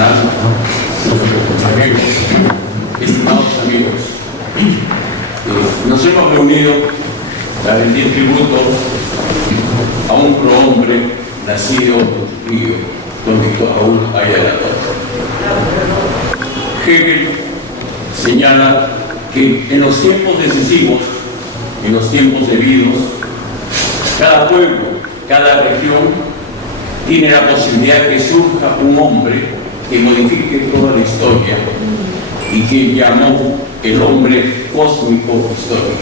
Fernando, amigos, estimados amigos, nos hemos reunido para rendir tributo a un prohombre nacido en Trujillo, don Víctor Raúl Ayala Torre. Hegel señala que en los tiempos decisivos, en los tiempos debidos, cada pueblo, cada región tiene la posibilidad de que surja un hombre que modifique toda la historia y que llamó el hombre cósmico histórico.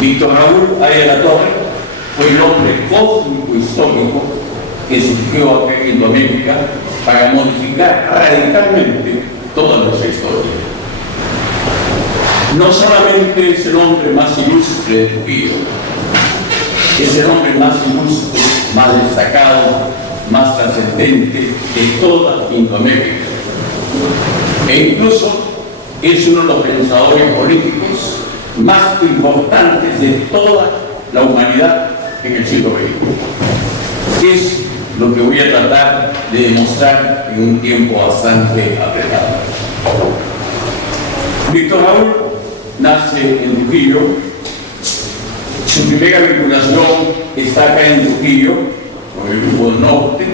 Víctor Raúl Ayala Torre fue el hombre cósmico histórico que surgió acá en Indoamérica para modificar radicalmente toda nuestra historia. No solamente es el hombre más ilustre de Trujillo, es el hombre más ilustre, más destacado, más trascendente de toda Indoamérica. E incluso es uno de los pensadores políticos más importantes de toda la humanidad en el siglo XX. Es lo que voy a tratar de demostrar en un tiempo bastante apretado. Víctor Raúl nace en Trujillo. Su primera vinculación está acá en Trujillo, con el Grupo del Norte.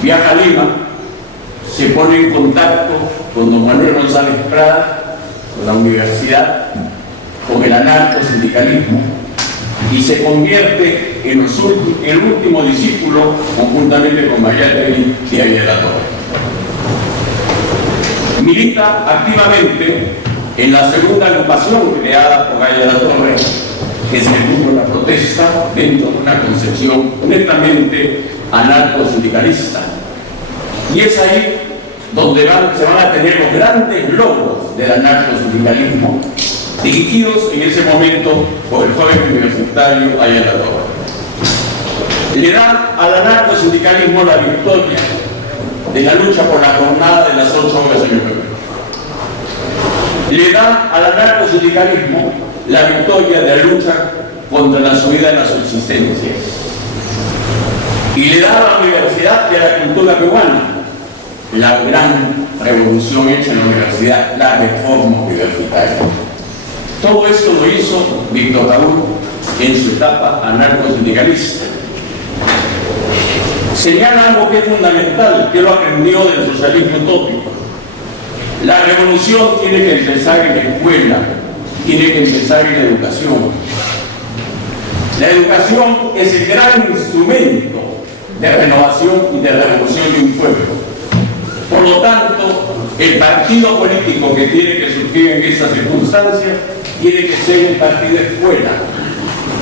Viaja a Lima, se pone en contacto con don Manuel González Prada, con la universidad, con el anarcosindicalismo, y se convierte en el último discípulo, conjuntamente con Mariátegui y Ayala Torre. Milita activamente en la segunda agrupación creada por Ayala Torre, que es el Grupo de la Protesta, dentro de una concepción netamente anarcosindicalista. Y es ahí donde se van a tener los grandes logros del anarcosindicalismo, dirigidos en ese momento por el joven universitario Ayala Torre. Le da al anarcosindicalismo la victoria de la lucha por la jornada de las 8 horas en el pueblo. Le da al anarcosindicalismo la victoria de la lucha contra la subida de las subsistencias. Y le da a la universidad y a la cultura peruana la gran revolución hecha en la universidad, la reforma universitaria. Todo esto lo hizo Víctor Raúl en su etapa anarcosindicalista. Señala algo que es fundamental, que lo aprendió del socialismo utópico. La revolución tiene que empezar en la escuela, tiene que empezar en la educación. La educación es el gran instrumento de renovación y de revolución de un pueblo. Por lo tanto, el partido político que tiene que surgir en esas circunstancias tiene que ser un partido escuela,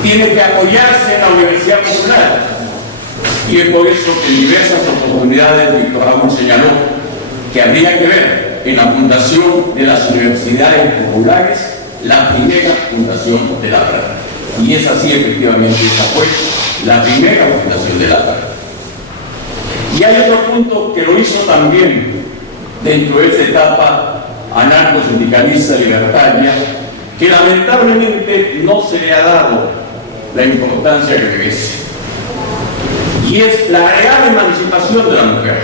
tiene que apoyarse en la Universidad Popular. Y es por eso que en diversas oportunidades Víctor Raúl señaló que habría que ver en la fundación de las universidades populares la primera fundación de la Plata. Y es así, efectivamente, esa fue la primera fundación de la Plata. Y hay otro punto que lo hizo también dentro de esta etapa anarcosindicalista libertaria, que lamentablemente no se le ha dado la importancia que merece. Y es la real emancipación de la mujer.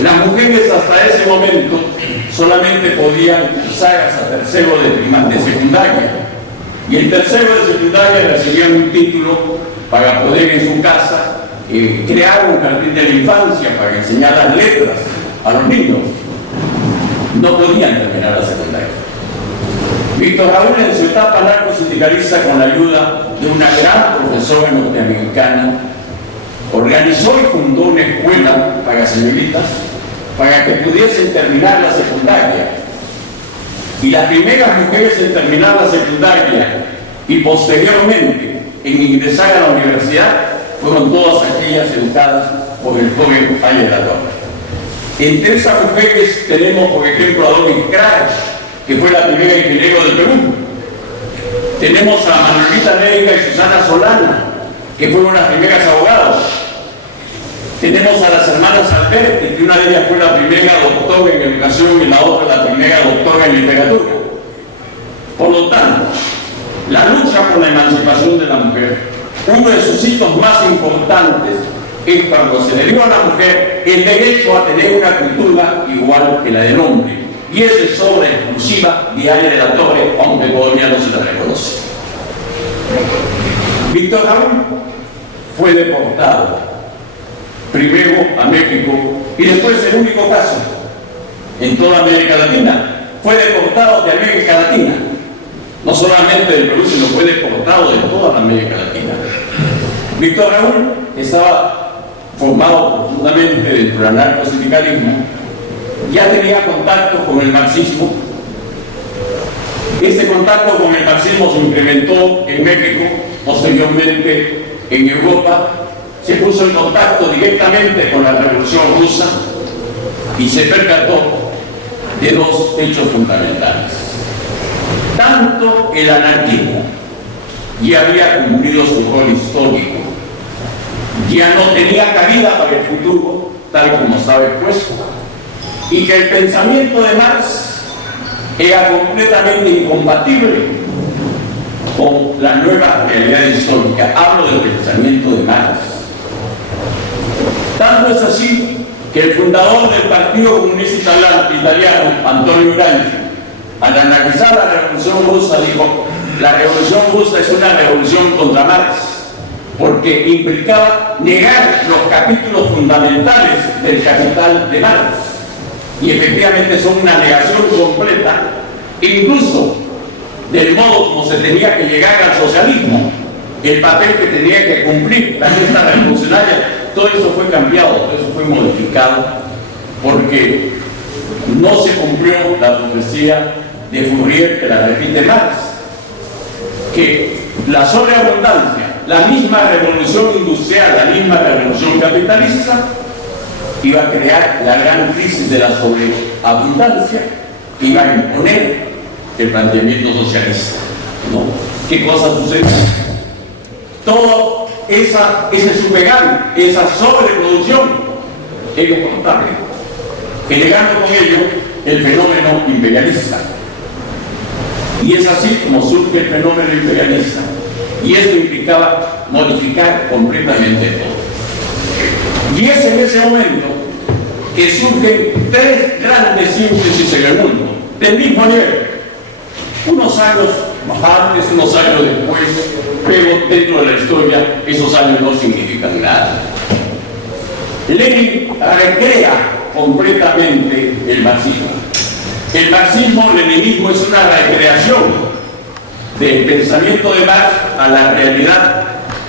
Las mujeres hasta ese momento solamente podían cursar hasta tercero de secundaria, y en tercero de secundaria recibían un título para poder en su casa crear un jardín de la infancia para enseñar las letras a los niños. No podían terminar la secundaria. Víctor Raúl, en su etapa anarcosindicalista, con la ayuda de una gran profesora norteamericana, organizó y fundó una escuela para señoritas para que pudiesen terminar la secundaria. Y las primeras mujeres en terminar la secundaria y posteriormente en ingresar a la universidad fueron todas aquellas educadas por el joven Ayala Torre. Entre esas mujeres tenemos, por ejemplo, a Doris Crash, que fue la primera ingeniero del Perú. Tenemos a Manuelita Neira y Susana Solana, que fueron las primeras abogadas. Tenemos a las hermanas Alberti, que una de ellas fue la primera doctora en educación y la otra la primera doctora en literatura. Por lo tanto, la lucha por la emancipación de la mujer, uno de sus hitos más importantes es cuando se le dio a la mujer el derecho a tener una cultura igual que la del hombre. Y esa es obra exclusiva de Aya de la Torre, aunque todavía no se la reconoce. Víctor Raúl fue deportado, primero a México y después, el único caso en toda América Latina, fue deportado de América Latina. No solamente del Perú, sino fue deportado de toda la América Latina. Víctor Raúl estaba formado profundamente dentro del anarcosindicalismo, ya tenía contacto con el marxismo. Ese contacto con el marxismo se incrementó en México, posteriormente en Europa, se puso en contacto directamente con la Revolución Rusa y se percató de dos hechos fundamentales. Tanto el anarquismo ya había cumplido su rol histórico, ya no tenía cabida para el futuro tal como estaba expuesto, y que el pensamiento de Marx era completamente incompatible con la nueva realidad histórica. Hablo del pensamiento de Marx. Tanto es así que el fundador del Partido Comunista Italiano, Antonio Gramsci, al analizar la Revolución Rusa, dijo: la Revolución Rusa es una revolución contra Marx, porque implicaba negar los capítulos fundamentales del Capital de Marx. Y efectivamente son una negación completa, incluso del modo como se tenía que llegar al socialismo, el papel que tenía que cumplir la gesta revolucionaria. Todo eso fue cambiado, todo eso fue modificado, porque no se cumplió la profecía de Fourier, que la repite Marx, que la sobreabundancia, la misma revolución industrial, la misma revolución capitalista, iba a crear la gran crisis de la sobreabundancia, que iba a imponer el planteamiento socialista, ¿no? ¿Qué cosa sucede? Todo ese superávit, esa sobreproducción es exportable, generando con ello el fenómeno imperialista. Y es así como surge el fenómeno imperialista. Y esto implicaba modificar completamente todo. Y es en ese momento que surgen tres grandes síntesis en el mundo, del mismo nivel. Unos años antes, unos años después, pero dentro de la historia esos años no significan nada. Lenin recrea completamente el marxismo. El marxismo-leninismo es una recreación del pensamiento de Marx a la realidad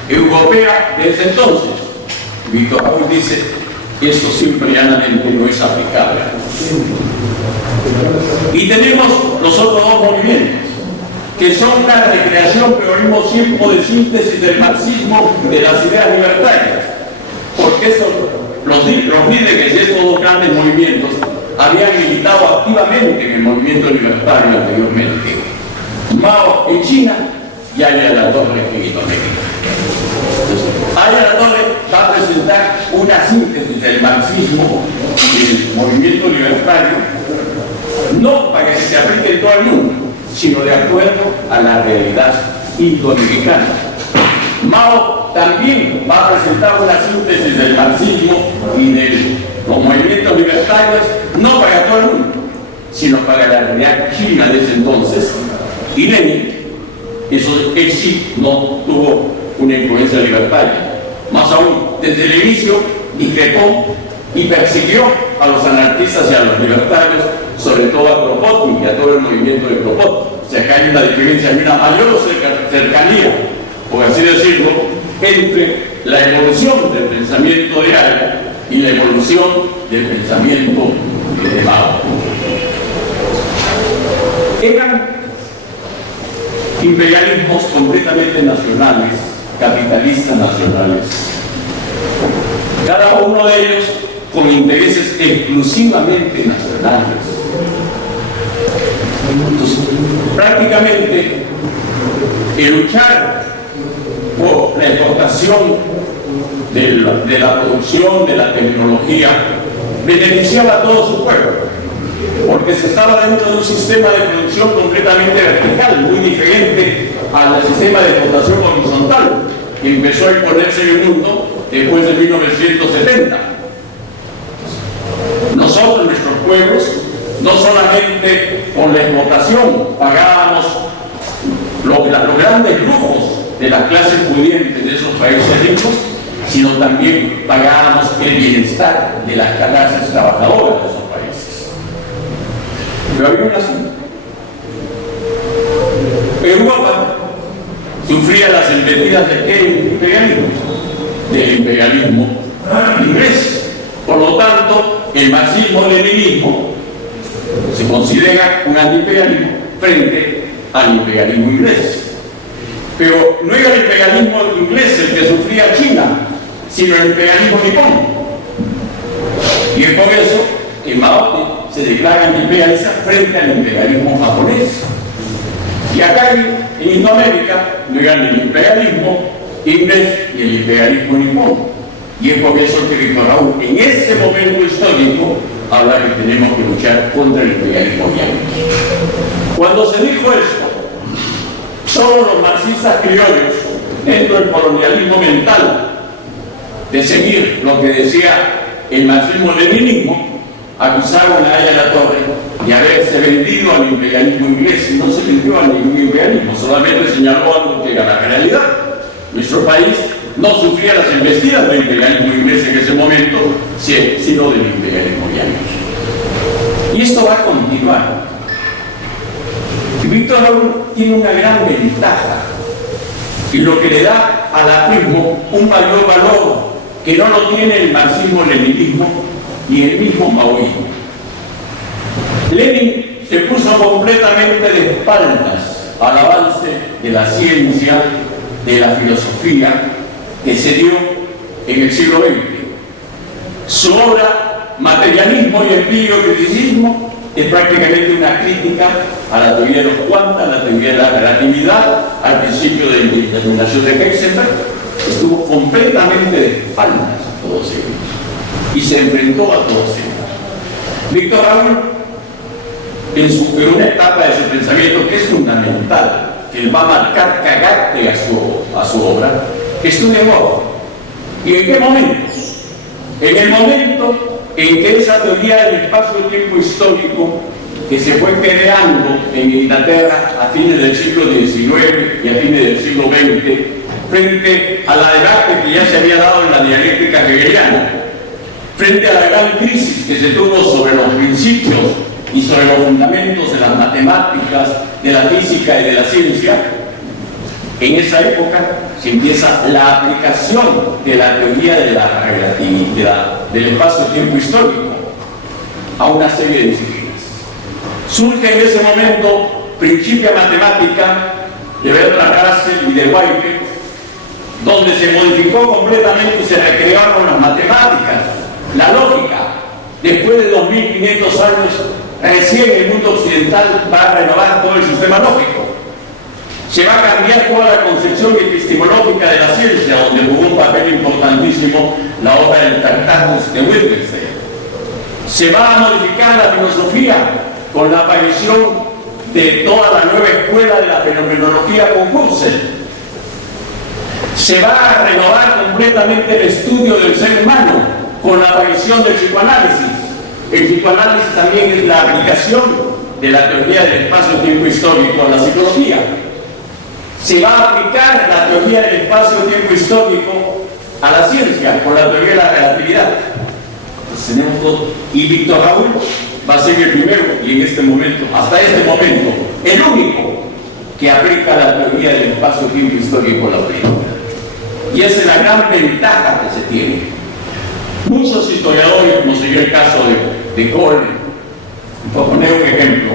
europea de ese entonces. Víctor Raúl dice: esto simple y llanamente no es aplicable. Y tenemos los otros dos movimientos, que son una recreación, pero al mismo tiempo de síntesis del marxismo, de las ideas libertarias. Porque los líderes de estos dos grandes movimientos habían militado activamente en el movimiento libertario anteriormente. Mao en China y Aya de la Torre en Indonesia. Aya de la Torre va a presentar una síntesis del marxismo y del movimiento libertario, no para que se aplique en todo el mundo, sino de acuerdo a la realidad indoamericana. Mao también va a presentar una síntesis del marxismo y de los movimientos libertarios, no para todo el mundo, sino para la realidad china de ese entonces. Y Lenin, él sí no tuvo una influencia libertaria. Más aún, desde el inicio discrepó y persiguió a los anarquistas y a los libertarios, sobre todo a Kropotkin y a todo el movimiento de Kropotkin. O sea, que hay una diferencia, hay una mayor cercanía, por así decirlo, entre la evolución del pensamiento de Aya y la evolución del pensamiento de Mao. Eran imperialismos completamente nacionales, capitalistas nacionales, cada uno de ellos con intereses exclusivamente nacionales. Entonces, prácticamente el luchar por la exportación de la producción, de la tecnología, beneficiaba a todo su pueblo, porque se estaba dentro de un sistema de producción completamente vertical, muy diferente al sistema de exportación horizontal, que empezó a imponerse en el mundo después de 1970. Nosotros, nuestros pueblos, no solamente con la explotación pagábamos los grandes lujos de las clases pudientes de esos países ricos, sino también pagábamos el bienestar de las clases trabajadoras de esos países. Pero había un asunto. Europa sufría las embestidas de qué imperialismo, del imperialismo inglés. Por lo tanto, el marxismo-leninismo se considera un antiimperialismo frente al imperialismo inglés. Pero no era el imperialismo inglés el que sufría China, sino el imperialismo nipón. Y es por eso que Mao se declara antiimperialista frente al imperialismo japonés. Y acá en Indoamérica no era el imperialismo inglés y el imperialismo nipón. Y es por eso que Víctor Raúl, en ese momento histórico, habla que tenemos que luchar contra el imperialismo yanqui. Cuando se dijo esto, solo los marxistas criollos, dentro del colonialismo mental, de seguir lo que decía el marxismo-leninismo, acusaron a Ayala-Torre de haberse vendido al imperialismo inglés. Y no se vendió a ningún imperialismo, solamente señaló algo que era la realidad. Nuestro país no sufría las embestidas del imperialismo inglés en ese momento, sino del imperialismo yanqui. Y esto va a continuar. Y Víctor Raúl tiene una gran ventaja, y lo que le da al aprismo un mayor valor que no lo tiene el marxismo-leninismo y el mismo maoísmo. Lenin se puso completamente de espaldas al avance de la ciencia, de la filosofía que se dio en el siglo XX. Su obra Materialismo y Empírico-Criticismo es prácticamente una crítica a la teoría de los cuantos, a la teoría de la relatividad, al principio de la indeterminación de Heisenberg. Estuvo completamente de espaldas a todos ellos y se enfrentó a todos ellos. Víctor Raúl, en una etapa de su pensamiento que es fundamental, que va a marcar carácter a su obra, estudia Bohr. ¿Y en qué momento? En el momento en que esa teoría del espacio-tiempo histórico que se fue creando en Inglaterra a fines del siglo XIX y a fines del siglo XX, frente a la debate que ya se había dado en la dialéctica hegeliana, frente a la gran crisis que se tuvo sobre los principios y sobre los fundamentos de las matemáticas, de la física y de la ciencia, en esa época se empieza la aplicación de la teoría de la relatividad, del espacio-tiempo histórico, a una serie de disciplinas. Surge en ese momento Principia Matemática de Bertrand Russell y de Whitehead, donde se modificó completamente y se recrearon las matemáticas, la lógica. Después de 2500 años, recién el mundo occidental va a renovar todo el sistema lógico. Se va a cambiar toda la concepción epistemológica de la ciencia, donde jugó un papel importantísimo la obra del Tractatus de Wittgenstein. Se va a modificar la filosofía con la aparición de toda la nueva escuela de la fenomenología con Husserl. Se va a renovar completamente el estudio del ser humano con la aparición del psicoanálisis. El psicoanálisis también es la aplicación de la teoría del espacio-tiempo histórico a la psicología. Se va a aplicar la teoría del espacio-tiempo histórico a la ciencia con la teoría de la relatividad. Pues tenemos todo. Y Víctor Raúl va a ser el primero, y en este momento, hasta este momento, el único que aplica la teoría del espacio-tiempo histórico a la película. Y esa es la gran ventaja que se tiene. Muchos historiadores, como sería el caso de Cole, por poner un ejemplo,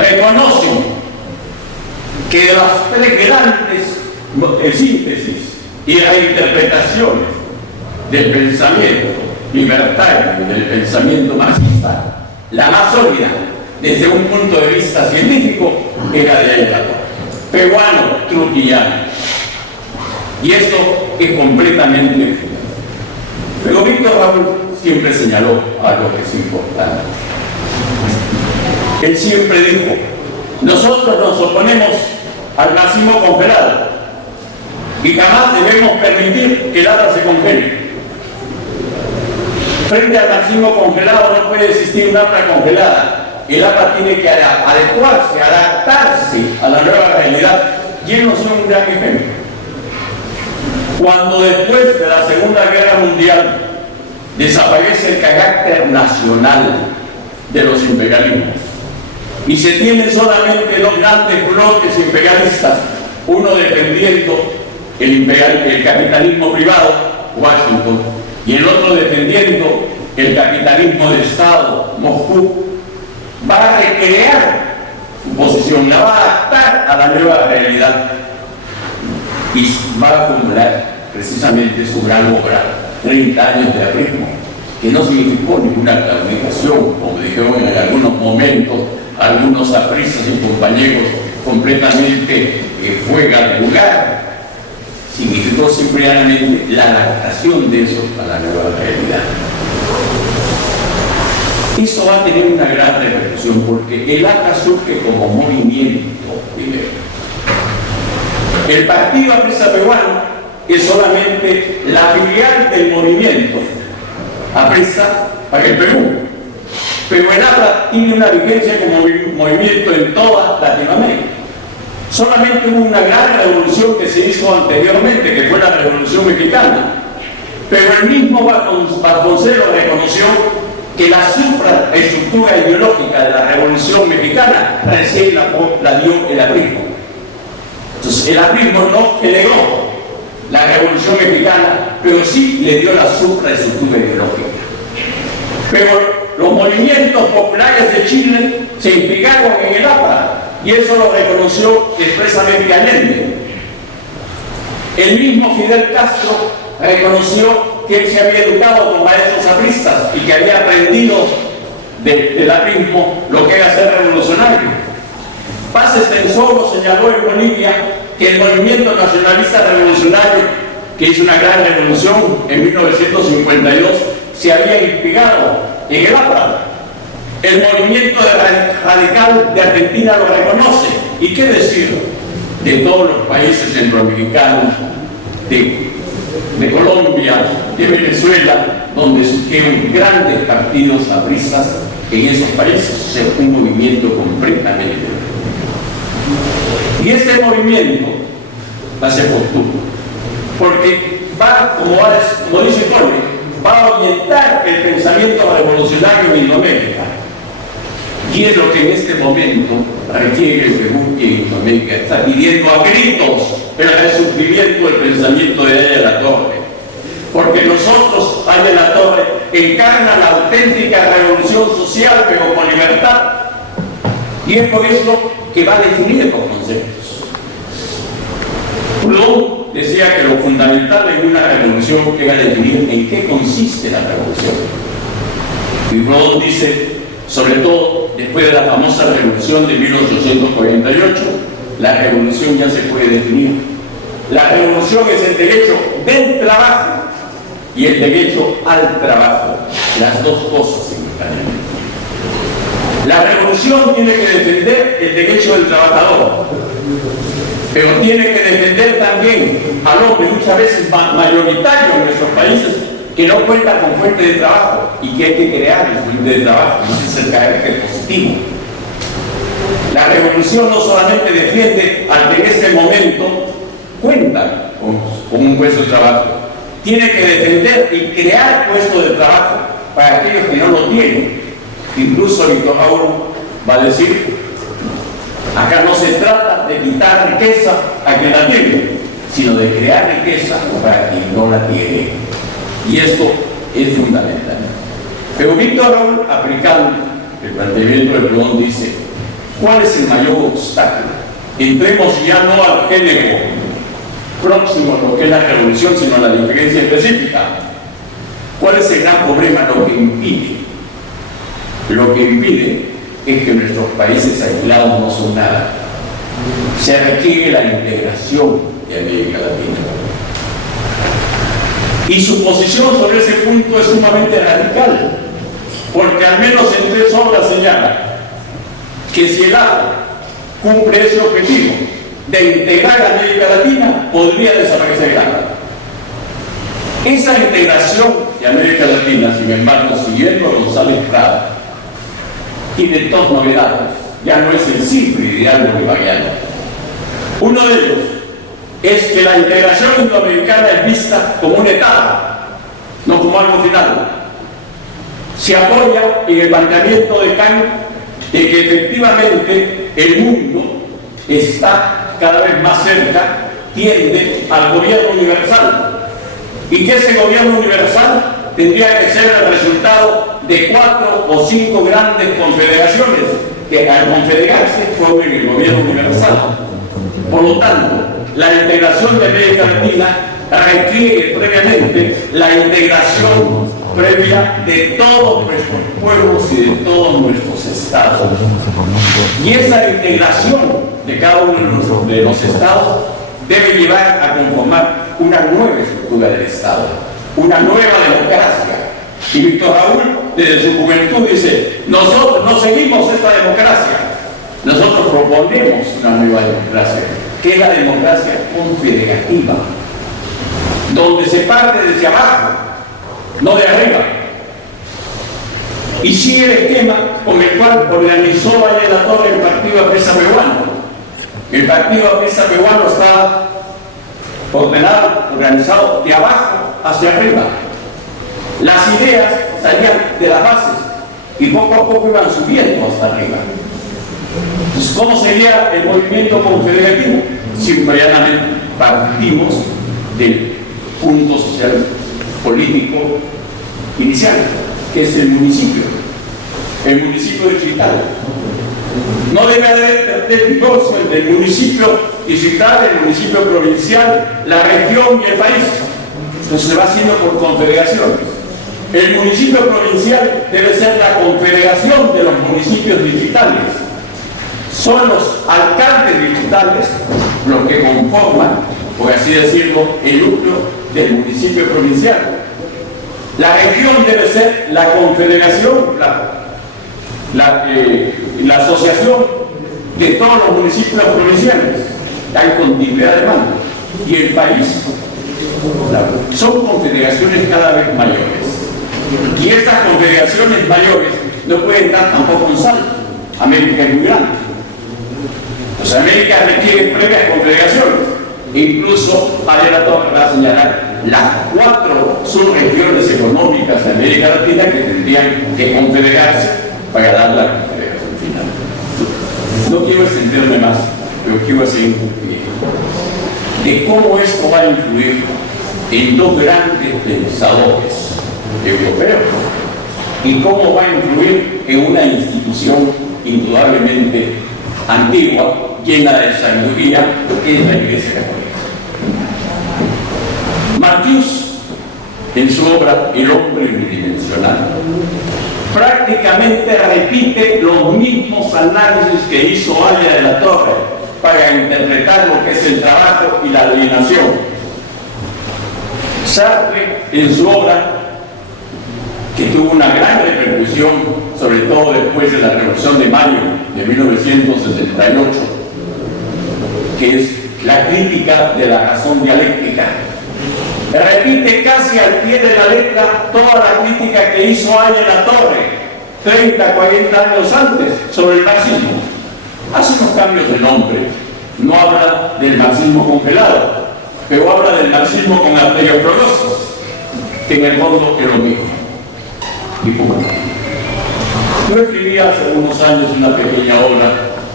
reconocen que de las tres grandes síntesis y reinterpretaciones del pensamiento libertario, del pensamiento marxista, la más sólida desde un punto de vista científico era de Ayala-Torre, peruano, trujillano. Y esto es completamente diferente. Pero Víctor Raúl siempre señaló algo que es importante. Él siempre dijo: nosotros nos oponemos al marxismo congelado. y jamás debemos permitir que el APRA se congele. Frente al marxismo congelado no puede existir una APRA congelada. El APRA tiene que adecuarse, adaptarse a la nueva realidad. Y ellos son un gran ejemplo. Cuando después de la Segunda Guerra Mundial desaparece el carácter nacional de los imperialismos y se tienen solamente dos grandes bloques imperialistas, uno defendiendo el capitalismo privado, Washington, y el otro defendiendo el capitalismo de Estado, Moscú, va a recrear su posición, la va a adaptar a la nueva realidad y va a acumular precisamente su gran obra, 30 años de aprismo, que no significó ninguna claudicación, como dijeron en algunos momentos algunos apristas y compañeros completamente fuera de lugar. Significó simplemente la adaptación de eso a la nueva realidad. Eso va a tener una gran repercusión porque el APRA surge como movimiento primero. El Partido Aprista Peruano es solamente la filial del movimiento Aprista para el Perú, pero el APRA tiene una vigencia como movimiento en toda Latinoamérica. Solamente hubo una gran revolución que se hizo anteriormente, que fue la Revolución Mexicana, pero el mismo Vasconcelos reconoció que la supraestructura ideológica de la Revolución Mexicana recién la dio el aprismo. Entonces el aprismo no generó la Revolución Mexicana, pero sí le dio la supraestructura ideológica. Pero los movimientos populares de Chile se inspiraron en el APRA y eso lo reconoció expresamente Allende. El mismo Fidel Castro reconoció que él se había educado con maestros apristas y que había aprendido del aprismo lo que era ser revolucionario. Paz Estenssoro señaló en Bolivia que el movimiento nacionalista revolucionario, que hizo una gran revolución en 1952, se había inspirado en el APRA. El movimiento radical de Argentina lo reconoce. ¿Y qué decir de todos los países centroamericanos, de Colombia, de Venezuela, donde surgieron grandes partidos apristas? En esos países es un movimiento completamente. Y este movimiento va a ser futuro, porque va, como dice Jorge, va a orientar el pensamiento revolucionario en Indoamérica. Y es lo que en este momento requiere el Perú y Indoamérica. Está pidiendo a gritos el resurgimiento del pensamiento de Aya de la Torre. Porque nosotros, Aya de la Torre, encarna la auténtica revolución social, pero con libertad. Y es por eso que va a definir estos conceptos. Proudhon decía que lo fundamental en una revolución era definir en qué consiste la revolución. Y Proudhon dice, sobre todo después de la famosa revolución de 1848, la revolución ya se puede definir. La revolución es el derecho del trabajo y el derecho al trabajo, las dos cosas simultáneamente. La revolución tiene que defender el derecho del trabajador, pero tiene que defender también al hombre, muchas veces mayoritario en nuestros países, que no cuenta con fuente de trabajo y que hay que crear el fuente de trabajo. Ese es el carácter positivo. La revolución no solamente defiende al que en este momento cuenta con un puesto de trabajo, tiene que defender y crear puestos de trabajo para aquellos que no lo tienen. Incluso Víctor Raúl va a decir, acá no se trata de quitar riqueza a quien la tiene, sino de crear riqueza para quien no la tiene. Y esto es fundamental. Pero Víctor Raúl, aplicando el planteamiento de Proudhon, dice, ¿cuál es el mayor obstáculo? Entremos ya no al género próximo a lo que es la revolución, sino a la diferencia específica. ¿Cuál es el gran problema? Lo que impide. Lo que impide es que nuestros países aislados no son nada. Se requiere la integración de América Latina. Y su posición sobre ese punto es sumamente radical, porque al menos en 3 obras señala que si el APRA cumple ese objetivo, de integrar a América Latina, podría desaparecer el ANCA. Esa integración de América Latina, sin embargo, siguiendo a González Prada, tiene dos novedades. Ya no es el simple ideal bolivariano. Uno de ellos es que la integración indoamericana es vista como una etapa, no como algo final. Se apoya en el planteamiento de Kant de que efectivamente el mundo está cada vez más cerca, tiende al gobierno universal, y que ese gobierno universal tendría que ser el resultado de 4 o 5 grandes confederaciones que al confederarse formen el gobierno universal. Por lo tanto, la integración de América Latina requiere previamente la integración previa de todos nuestros pueblos y de todos nuestros estados. Y esa integración de cada uno de los estados debe llevar a conformar una nueva estructura del Estado, una nueva democracia. Y Víctor Raúl, desde su juventud, dice: nosotros no seguimos esta democracia, nosotros proponemos una nueva democracia, que es la democracia confederativa, donde se parte desde abajo, no de arriba, y sigue el esquema con el cual organizó Valle de la Torre el Partido Apresa Peruano. El Partido Apresa Peruano está ordenado, organizado de abajo hacia arriba. Las ideas salían de las bases y poco a poco iban subiendo hasta arriba. Entonces, ¿cómo sería el movimiento confederativo? Simplemente partimos del punto social político inicial, que es el municipio distrital. No debe haber divorcio entre el municipio distrital, el municipio provincial, la región y el país. Entonces se va haciendo por confederaciones. El municipio provincial debe ser la confederación de los municipios distritales. Son los alcaldes distritales los que conforman, por así decirlo, el núcleo del municipio provincial. La región debe ser la confederación, la asociación de todos los municipios provinciales. Hay continuidad de mando. Y el país son confederaciones cada vez mayores. Y estas confederaciones mayores no pueden dar tampoco un salto. América es muy grande. Entonces América requiere previas confederaciones. E incluso Valle de la Torre va a señalar las 4 subregiones económicas de América Latina que tendrían que confederarse para dar la confederación final. No quiero extenderme más, pero quiero hacer hincapié de cómo esto va a influir en 2 grandes pensadores europeos y cómo va a influir en una institución indudablemente antigua, llena de sabiduría, que es la Iglesia Católica. Martius, en su obra El hombre unidimensional, prácticamente repite los mismos análisis que hizo Valle de la Torre para interpretar lo que es el trabajo y la alienación. Sartre, en su obra, que tuvo una gran repercusión, sobre todo después de la Revolución de Mayo de 1978, que es la crítica de la razón dialéctica, repite casi al pie de la letra toda la crítica que hizo Valle de la Torre 30, 40 años antes sobre el marxismo. Hace unos cambios de nombre, no habla del marxismo congelado, pero habla del marxismo con arteriosclerosis, que en el fondo es lo mismo. Yo escribí hace unos años una pequeña obra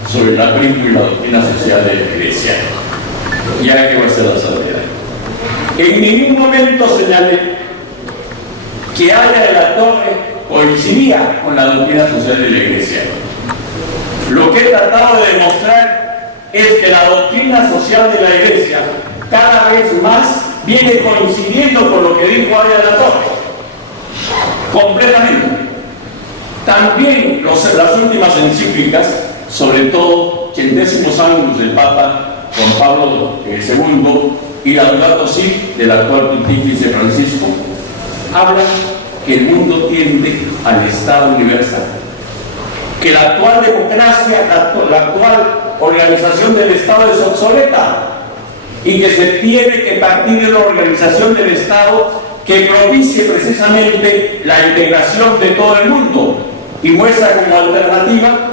sobre el aprismo y la doctrina social de la Iglesia, y ahora que voy a hacer la salvedad. En ningún momento señalé que Valle de la Torre coincidía con la doctrina social de la Iglesia. Lo que he tratado de demostrar es que la doctrina social de la Iglesia cada vez más viene coincidiendo con lo que dijo Valle de la Torre, completamente. También las últimas encíclicas, sobre todo Centésimos Ángulos del Papa Juan Pablo II y la Laudato Si del actual pontífice Francisco, hablan que el mundo tiende al Estado universal, que la actual democracia, la actual organización del Estado es obsoleta y que se tiene que partir de una organización del Estado que propicie precisamente la integración de todo el mundo y muestra como alternativa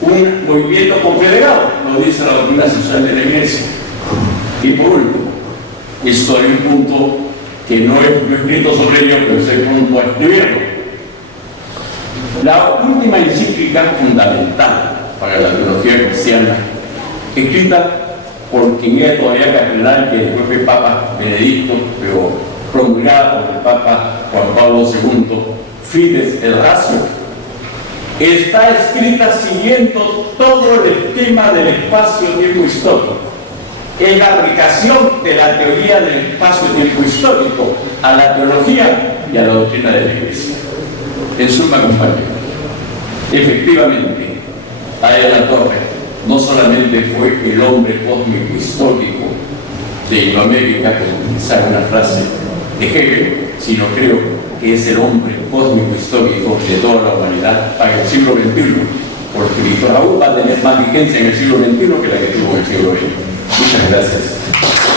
un movimiento confederado, lo dice la doctrina social de la Iglesia. Y por último, esto hay un punto que no he escrito sobre ello, pero estoy pronto a escribirlo. La última encíclica fundamental para la teología cristiana, escrita por quien era todavía cardenal, que después fue Papa Benedicto, pero promulgada por el Papa Juan Pablo II, Fides et Ratio, está escrita siguiendo todo el esquema del espacio-tiempo histórico. Es la aplicación de la teoría del espacio-tiempo histórico a la teología y a la doctrina de la Iglesia. En suma, compañeros, efectivamente, Aya la Torre no solamente fue el hombre cósmico histórico de Iberoamérica, por utilizar una frase de Hegel, sino creo que es el hombre cósmico histórico de toda la humanidad para el siglo XXI, porque Víctor Hugo va a tener más vigencia en el siglo XXI que la que tuvo en el siglo XX. Muchas gracias.